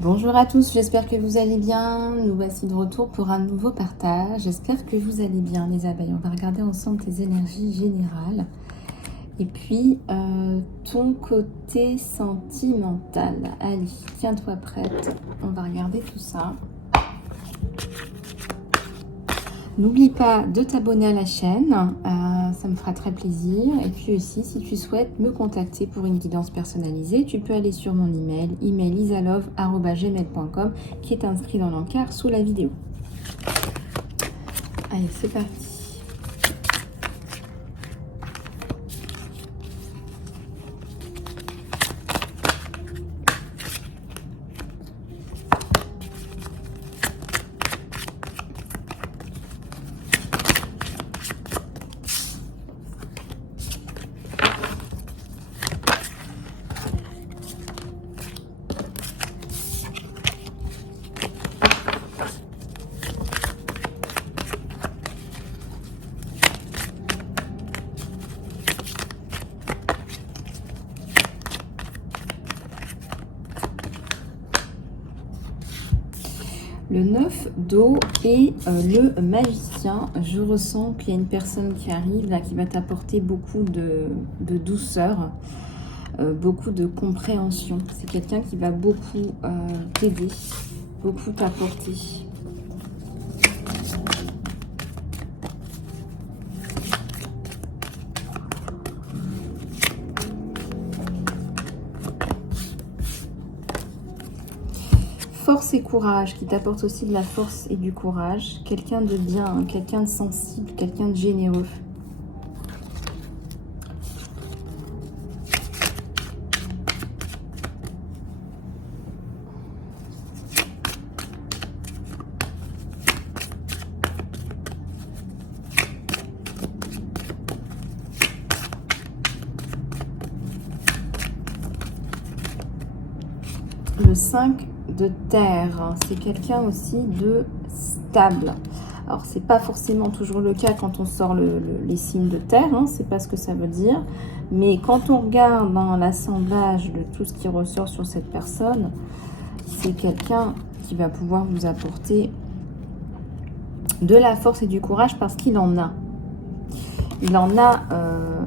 Bonjour à tous, j'espère que vous allez bien. Nous voici de retour pour un nouveau partage. J'espère que vous allez bien les abeilles. On va regarder ensemble tes énergies générales. Et puis, ton côté sentimental. Allez, tiens-toi prête. On va regarder tout ça. N'oublie pas de t'abonner à la chaîne, ça me fera très plaisir. Et puis aussi, si tu souhaites me contacter pour une guidance personnalisée, tu peux aller sur mon email isalove@gmail.com qui est inscrit dans l'encart sous la vidéo. Allez, c'est parti. Le 9 d'eau et le magicien. Je ressens qu'il y a une personne qui arrive là, qui va t'apporter beaucoup de douceur, beaucoup de compréhension. C'est quelqu'un qui va beaucoup t'aider, beaucoup t'apporter. Force et courage, qui t'apporte aussi de la force et du courage. Quelqu'un de bien, quelqu'un de sensible, quelqu'un de généreux. Le 5 de terre, c'est quelqu'un aussi de stable. Alors, c'est pas forcément toujours le cas quand on sort les signes de terre, hein, c'est pas ce que ça veut dire. Mais quand on regarde dans l'assemblage de tout ce qui ressort sur cette personne, c'est quelqu'un qui va pouvoir vous apporter de la force et du courage parce qu'il en a. Il en a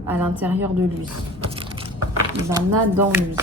à l'intérieur de lui. Il en a dans lui.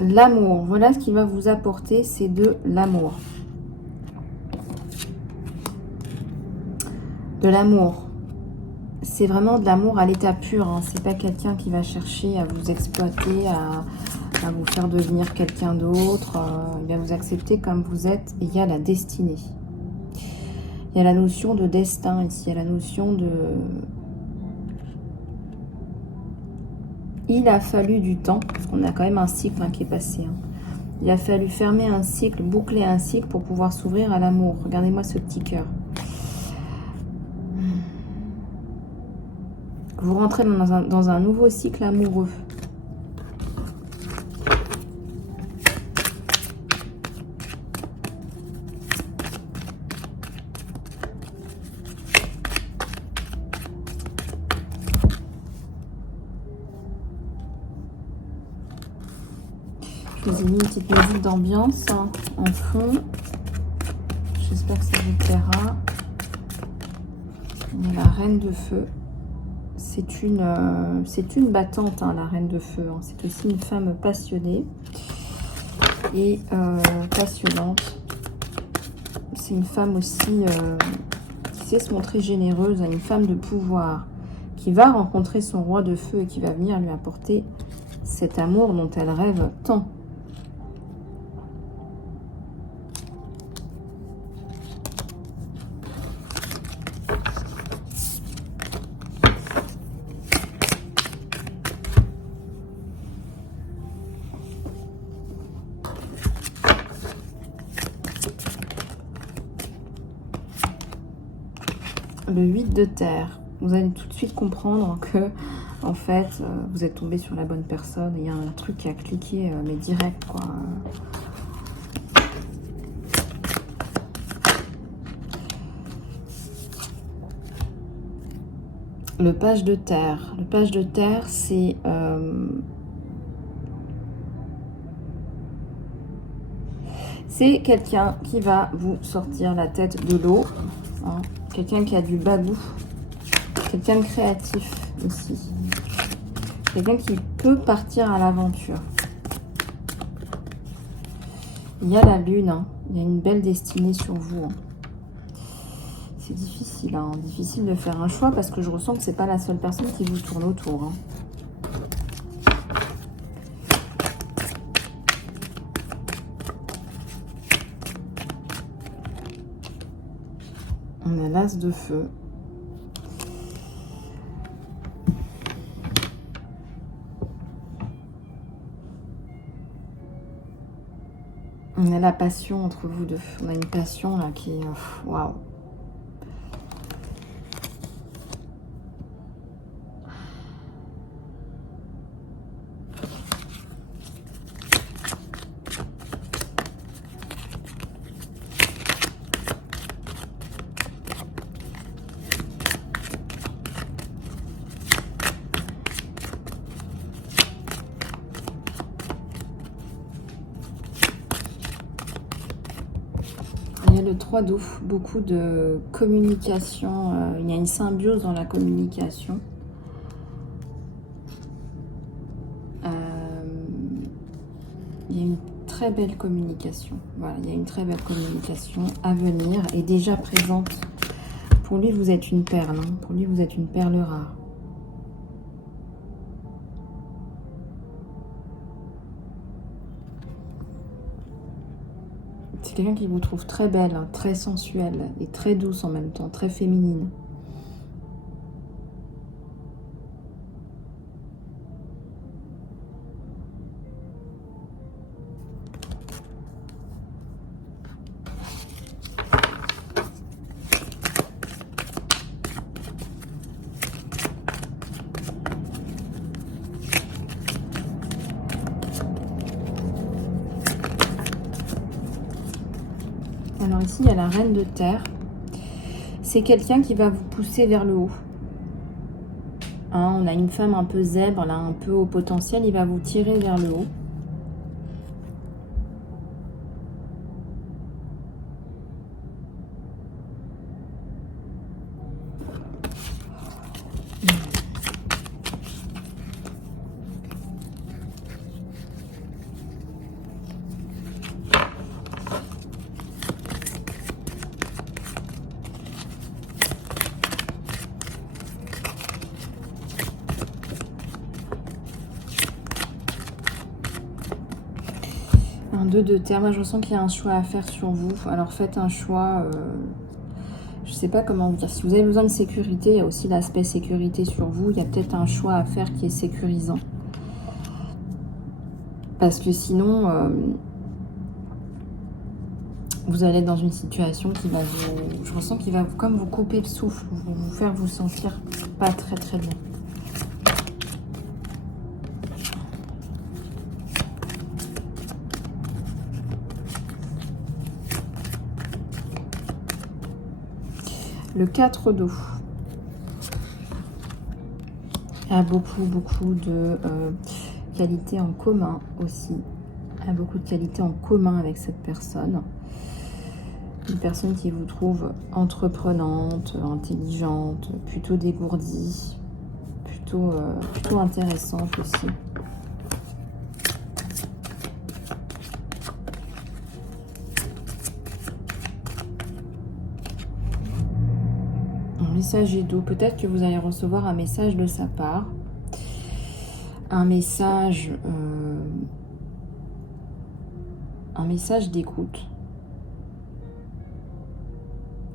L'amour, voilà ce qu'il va vous apporter, c'est de l'amour. De l'amour. C'est vraiment de l'amour à l'état pur. Hein. C'est pas quelqu'un qui va chercher à vous exploiter, à vous faire devenir quelqu'un d'autre. Il va vous accepter comme vous êtes. Et il y a la destinée. Il y a la notion de destin ici. Il y a la notion de... Il a fallu du temps, parce qu'on a quand même un cycle qui est passé. Hein. Il a fallu fermer un cycle, boucler un cycle pour pouvoir s'ouvrir à l'amour. Regardez-moi ce petit cœur. Vous rentrez dans un nouveau cycle amoureux. Je vous ai mis une petite musique d'ambiance en fond. J'espère que ça vous plaira. On a la reine de feu. C'est une battante, hein, la reine de feu. Hein. C'est aussi une femme passionnée et passionnante. C'est une femme aussi qui sait se montrer généreuse, une femme de pouvoir, qui va rencontrer son roi de feu et qui va venir lui apporter cet amour dont elle rêve tant. Le 8 de terre. Vous allez tout de suite comprendre que, en fait, vous êtes tombé sur la bonne personne. Il y a un truc qui a cliqué, mais direct, quoi. Le page de terre. Le page de terre, c'est... c'est quelqu'un qui va vous sortir la tête de l'eau. Hein. Quelqu'un qui a du bagou. Quelqu'un de créatif aussi. Quelqu'un qui peut partir à l'aventure. Il y a la lune. Hein. Il y a une belle destinée sur vous. Hein. C'est difficile. Hein. Difficile de faire un choix parce que je ressens que c'est pas la seule personne qui vous tourne autour. Hein. On a l'as de feu. On a la passion entre vous deux. On a une passion là qui est... Waouh. Il y a le 3 d'eau, beaucoup de communication, il y a une symbiose dans la communication. Il y a une très belle communication, voilà, il y a une très belle communication à venir et déjà présente. Pour lui, vous êtes une perle, hein. Pour lui, vous êtes une perle rare. C'est quelqu'un qui vous trouve très belle, hein, très sensuelle et très douce en même temps, très féminine. Alors ici, il y a la reine de terre. C'est quelqu'un qui va vous pousser vers le haut. Hein, on a une femme un peu zèbre, là, un peu au potentiel. Il va vous tirer vers le haut. Un 2 de terre. Moi, je ressens qu'il y a un choix à faire sur vous. Alors, faites un choix. Je ne sais pas comment vous dire. Si vous avez besoin de sécurité, il y a aussi l'aspect sécurité sur vous. Il y a peut-être un choix à faire qui est sécurisant. Parce que sinon, vous allez être dans une situation qui va vous... Je ressens qu'il va comme vous couper le souffle. Vous faire vous sentir pas très très bien. Le 4 d'eau. Il y a beaucoup de qualités en commun aussi. Il y a beaucoup de qualités en commun avec cette personne. Une personne qui vous trouve entreprenante, intelligente, plutôt dégourdie, plutôt intéressante aussi. Message d'eau, peut-être que vous allez recevoir un message de sa part, un message d'écoute.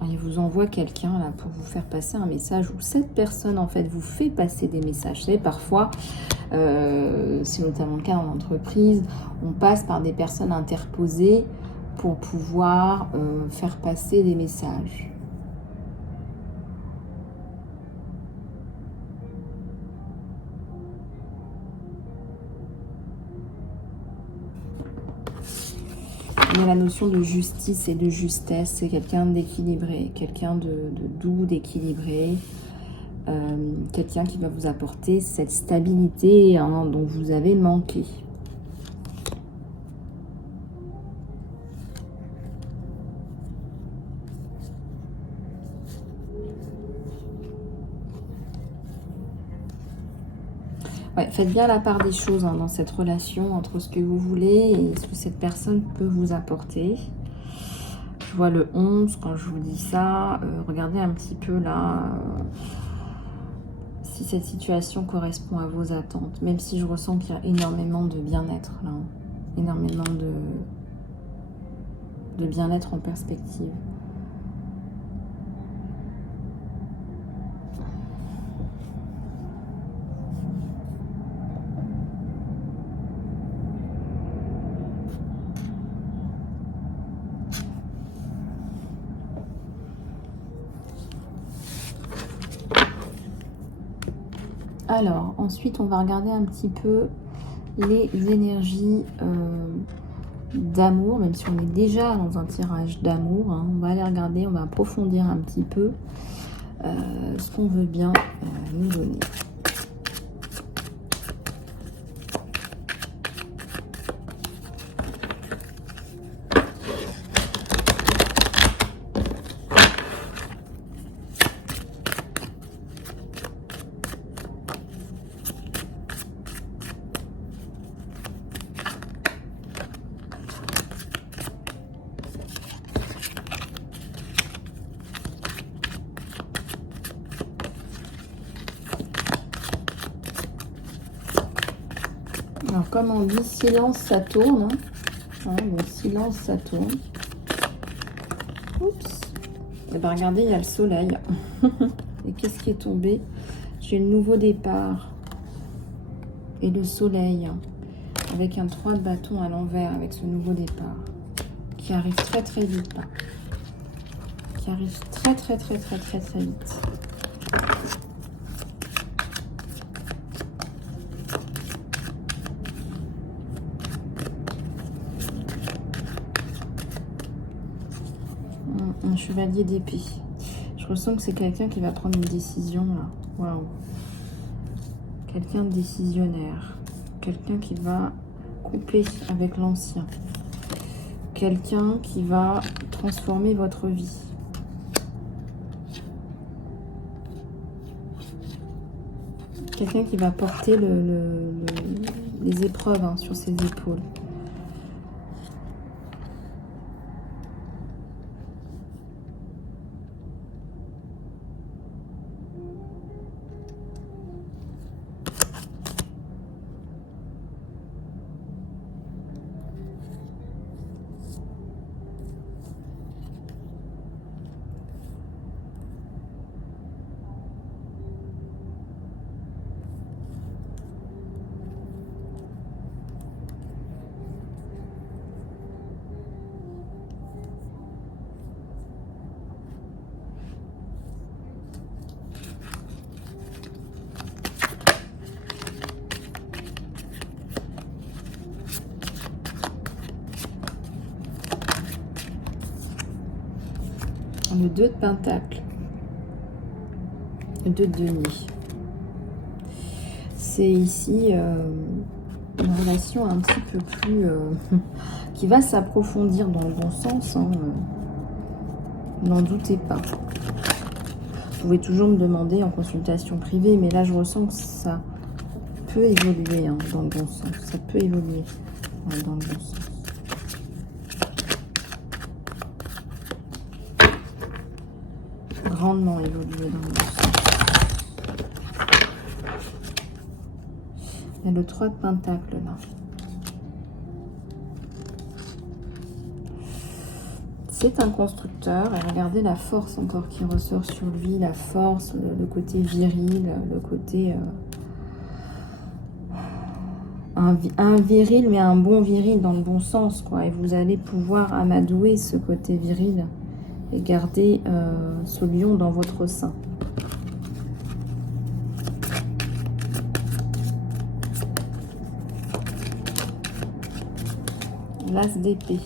Il vous envoie quelqu'un là pour vous faire passer un message, ou cette personne en fait vous fait passer des messages. Vous savez, parfois, c'est notamment le cas en entreprise, on passe par des personnes interposées pour pouvoir faire passer des messages. Il y a la notion de justice et de justesse. C'est quelqu'un d'équilibré, quelqu'un de doux, d'équilibré. Quelqu'un qui va vous apporter cette stabilité hein, dont vous avez manqué. Ouais, faites bien la part des choses hein, dans cette relation entre ce que vous voulez et ce que cette personne peut vous apporter. Je vois le 11 quand je vous dis ça. Regardez un petit peu là si cette situation correspond à vos attentes. Même si je ressens qu'il y a énormément de bien-être là. Énormément de bien-être en perspective. Alors, ensuite, on va regarder un petit peu les énergies d'amour, même si on est déjà dans un tirage d'amour. Hein, on va aller regarder, on va approfondir un petit peu ce qu'on veut bien nous donner. Alors, comme on dit, silence, ça tourne. Hein, donc, silence, ça tourne. Oups. Et bien, regardez, il y a le soleil. Et qu'est-ce qui est tombé? J'ai le nouveau départ. Et le soleil. Avec un 3 de bâton à l'envers, avec ce nouveau départ. Qui arrive très, très vite. Là. Qui arrive très, très, très, très, très, très vite. Un chevalier d'épée. Je ressens que c'est quelqu'un qui va prendre une décision là. Waouh. Quelqu'un de décisionnaire. Quelqu'un qui va couper avec l'ancien. Quelqu'un qui va transformer votre vie. Quelqu'un qui va porter les épreuves hein, sur ses épaules. Le 2 de Pentacle. Le 2 de denier. C'est ici une relation un petit peu plus... qui va s'approfondir dans le bon sens. Hein, n'en doutez pas. Vous pouvez toujours me demander en consultation privée, mais là je ressens que ça peut évoluer hein, dans le bon sens. Ça peut évoluer dans le bon sens. Grandement évoluer dans le bon sens. Il y a le 3 de Pentacle là. C'est un constructeur et regardez la force encore qui ressort sur lui, la force, le côté viril, le côté... un viril, mais un bon viril dans le bon sens, quoi. Et vous allez pouvoir amadouer ce côté viril et garder ce lion dans votre sein. L'as d'épée.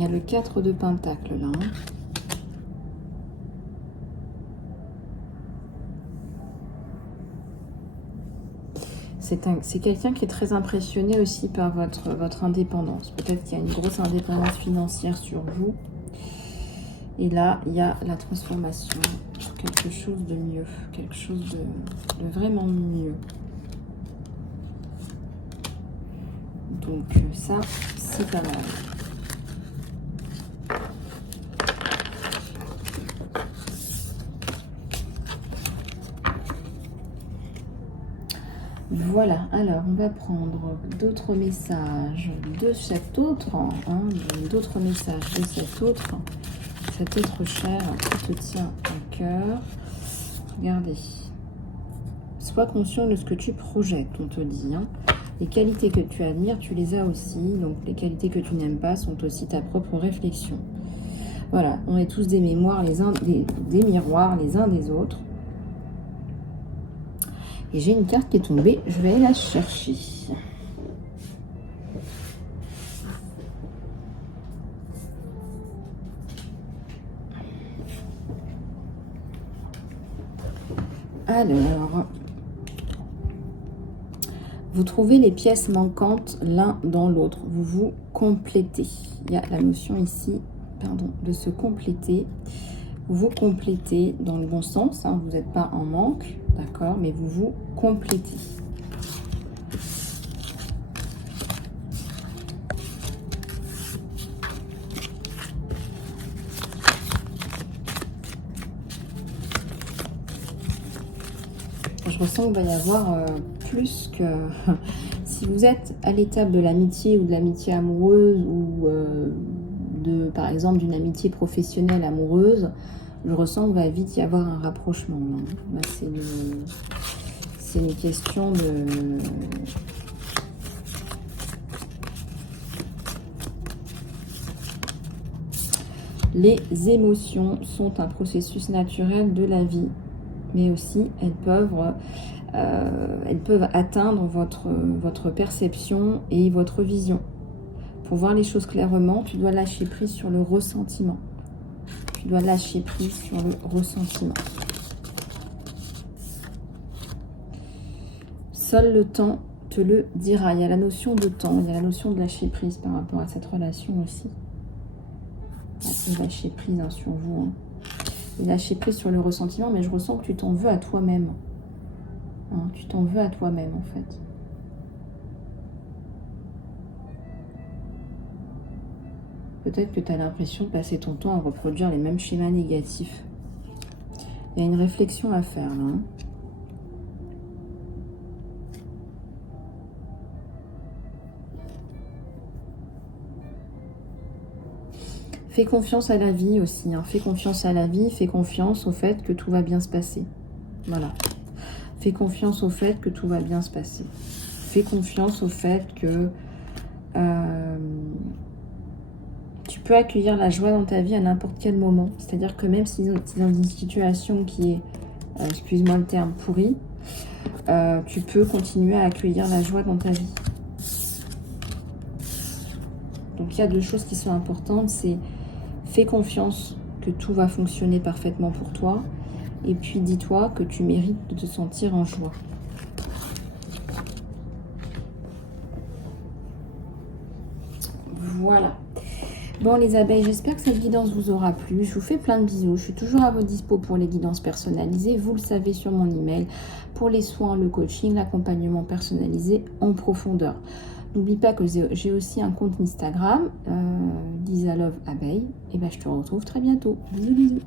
Il y a le 4 de Pentacle là. Hein. C'est quelqu'un qui est très impressionné aussi par votre indépendance. Peut-être qu'il y a une grosse indépendance financière sur vous. Et là, il y a la transformation sur quelque chose de mieux. Quelque chose de vraiment mieux. Donc ça, c'est pas mal. Voilà, alors on va prendre d'autres messages de cet autre, hein, d'autres messages de cet autre cher qui te tient à cœur. Regardez, sois conscient de ce que tu projettes, on te dit. Hein. Les qualités que tu admires, tu les as aussi, donc les qualités que tu n'aimes pas sont aussi ta propre réflexion. Voilà, on est tous des mémoires, des miroirs les uns des autres. Et j'ai une carte qui est tombée, je vais aller la chercher. Alors, vous trouvez les pièces manquantes l'un dans l'autre. Vous vous complétez. Il y a la notion ici, pardon, de se compléter. Vous vous complétez dans le bon sens. Hein, vous n'êtes pas en manque, d'accord, mais vous vous complétez. Je ressens qu'il va y avoir plus que... si vous êtes à l'étape de l'amitié ou de l'amitié amoureuse ou par exemple, d'une amitié professionnelle amoureuse, je ressens qu'il va vite y avoir un rapprochement. C'est une question de... Les émotions sont un processus naturel de la vie, mais aussi elles peuvent atteindre votre perception et votre vision. Pour voir les choses clairement, tu dois lâcher prise sur le ressentiment. Tu dois lâcher prise sur le ressentiment. Seul le temps te le dira. Il y a la notion de temps, il y a la notion de lâcher prise par rapport à cette relation aussi. Lâcher prise sur vous. Hein. Et lâcher prise sur le ressentiment, mais je ressens que tu t'en veux à toi-même. Hein, tu t'en veux à toi-même en fait. Peut-être que tu as l'impression de passer ton temps à reproduire les mêmes schémas négatifs. Il y a une réflexion à faire là. Hein. Fais confiance à la vie aussi. Hein. Fais confiance à la vie. Fais confiance au fait que tout va bien se passer. Voilà. Fais confiance au fait que tout va bien se passer. Fais confiance au fait que... tu peux accueillir la joie dans ta vie à n'importe quel moment. C'est-à-dire que même si tu es dans une situation qui est, excuse-moi le terme, pourrie, tu peux continuer à accueillir la joie dans ta vie. Donc il y a deux choses qui sont importantes, c'est fais confiance que tout va fonctionner parfaitement pour toi. Et puis dis-toi que tu mérites de te sentir en joie. Voilà. Bon les abeilles, j'espère que cette guidance vous aura plu. Je vous fais plein de bisous. Je suis toujours à votre dispo pour les guidances personnalisées. Vous le savez sur mon email. Pour les soins, le coaching, l'accompagnement personnalisé en profondeur. N'oublie pas que j'ai aussi un compte Instagram, Lisa Love Abeille. Et ben je te retrouve très bientôt. Bisous bisous.